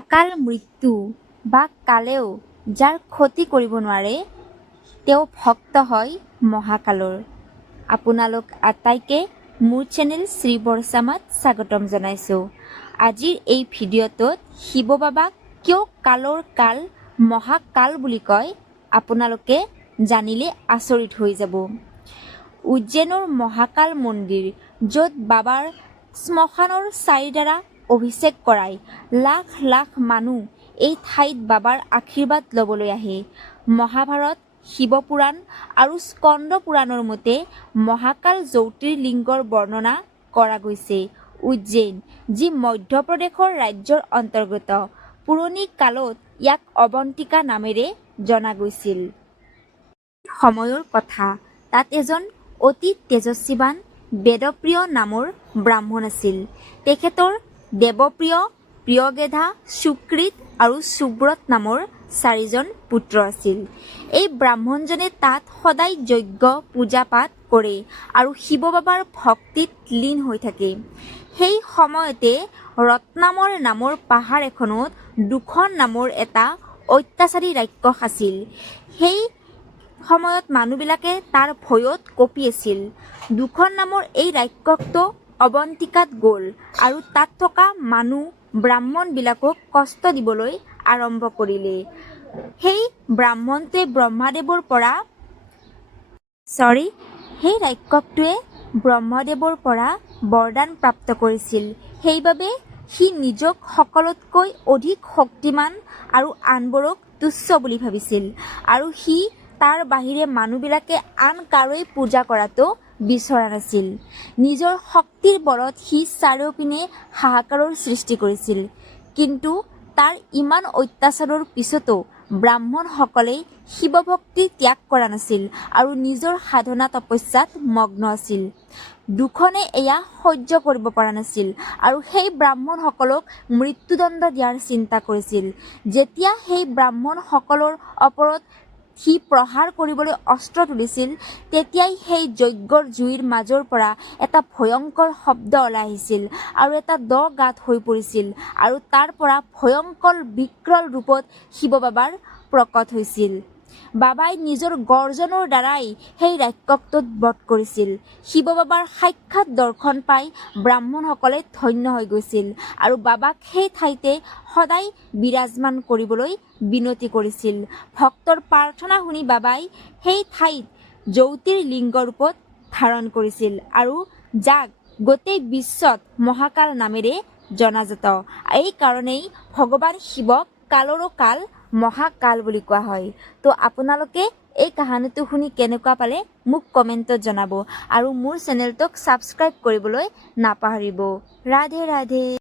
অকাল মৃত্যু বা কালেও যাৰ ক্ষতি কৰিব নোৱাৰে তেওঁ ভক্ত হয় মহাকালৰ। আপোনালোক আটাইকে মোৰ চেনেল শ্ৰী বৰচামাত স্বাগতম জনাইছোঁ। আজিৰ এই ভিডিঅ'টোত শিৱ বাবাক কিয় কালৰ কাল মহাকাল বুলি কয় আপোনালোকে জানিলে আচৰিত হৈ যাব। উজ্জৈনৰ মহাকাল মন্দিৰ, য'ত বাবাৰ শ্মশানৰ ছাইৰ দ্বাৰা অভিষেক কৰাই লাখ লাখ মানুহ এই ঠাইত বাবাৰ আশীৰ্বাদ ল'বলৈ আহে। মহাভাৰত, শিৱপুৰাণ আৰু স্কন্দ পুৰাণৰ মতে মহাকাল জ্যোতিৰ্লিংগৰ বৰ্ণনা কৰা গৈছে। উজ্জৈন, যি মধ্যপ্ৰদেশৰ ৰাজ্যৰ অন্তৰ্গত, পুৰণি কালত ইয়াক অৱন্তিকা নামেৰে জনা গৈছিল। সময়ৰ কথা, তাত এজন অতি তেজস্বীবান বেদপ্ৰিয় নামৰ ব্ৰাহ্মণ আছিল। তেখেতৰ দেৱপ্ৰিয়, প্ৰিয়গেধা, সুকৃত আৰু সুব্ৰত নামৰ 4জন পুত্ৰ আছিল। এই ব্ৰাহ্মণজনে তাত সদায় যজ্ঞ পূজা পাঠ কৰে আৰু শিৱ বাবাৰ ভক্তিত লীন হৈ থাকে। সেই সময়তে ৰত্নামৰ নামৰ পাহাৰ এখনত দুখন নামৰ এটা অত্যাচাৰী ৰাক্ষস আছিল। সেই সময়ত মানুহবিলাকে তাৰ ভয়ত কঁপি আছিল। দুখন নামৰ এই ৰাক্ষসটো অৱন্তিকাত গ'ল আৰু তাত থকা মানুহ ব্ৰাহ্মণবিলাকক কষ্ট দিবলৈ আৰম্ভ কৰিলে। সেই ৰাক্ষসটোৱে ব্ৰহ্মদেৱৰ পৰা বৰদান প্ৰাপ্ত কৰিছিল। সেইবাবে সি নিজক সকলোতকৈ অধিক শক্তিমান আৰু আনবোৰক তুচ্ছ বুলি ভাবিছিল আৰু সি তাৰ বাহিৰে মানুহবিলাকে আন কাৰোই পূজা কৰাটো বিচৰা নাছিল। নিজৰ শক্তিৰ বলত সি চাৰিওপিনে হাহাকাৰৰ সৃষ্টি কৰিছিল। কিন্তু তাৰ ইমান অত্যাচাৰৰ পিছতো ব্ৰাহ্মণসকলে শিৱভক্তি ত্যাগ কৰা নাছিল আৰু নিজৰ সাধনা তপস্যাত মগ্ন আছিল। দুখনে এয়া সহ্য কৰিব পৰা নাছিল আৰু সেই ব্ৰাহ্মণসকলক মৃত্যুদণ্ড দিয়াৰ চিন্তা কৰিছিল। যেতিয়া সেই ব্ৰাহ্মণসকলৰ ওপৰত সি প্ৰহাৰ কৰিবলৈ অস্ত্ৰ তুলিছিল, তেতিয়াই সেই যজ্ঞৰ জুইৰ মাজৰ পৰা এটা ভয়ংকৰ শব্দ ওলাই আহিছিল আৰু এটা দ গাঁত হৈ পৰিছিল আৰু তাৰ পৰা ভয়ংকৰ বিকৰাল ৰূপত শিৱ বাবাৰ প্ৰকট হৈছিল। বাবাই নিজৰ গৰ্জনৰ দ্বাৰাই সেই ৰাক্ষসটোক বধ কৰিছিল। শিৱ বাবাৰ সাক্ষাৎ দৰ্শন পাই ব্ৰাহ্মণসকলে ধন্য হৈ গৈছিল আৰু বাবাক সেই ঠাইতে সদায় বিৰাজমান কৰিবলৈ বিনতি কৰিছিল। ভক্তৰ প্ৰাৰ্থনা শুনি বাবাই সেই ঠাইত জ্যোতিৰ্লিংগ ৰূপত ধাৰণ কৰিছিল আৰু যাক গোটেই বিশ্বত মহাকাল নামেৰে জনাজাত। এই কাৰণেই ভগৱান শিৱক কালৰো কাল মহাকাল বুলি কোৱা হয়। তো আপোনালোকে এই কাহিনীটো শুনি কেনেকুৱা পালে মোক কমেণ্টত জনাব আৰু মোৰ চেনেলটোক ছাবস্ক্ৰাইব কৰিবলৈ নাপাহৰিব। ৰাধে ৰাধে।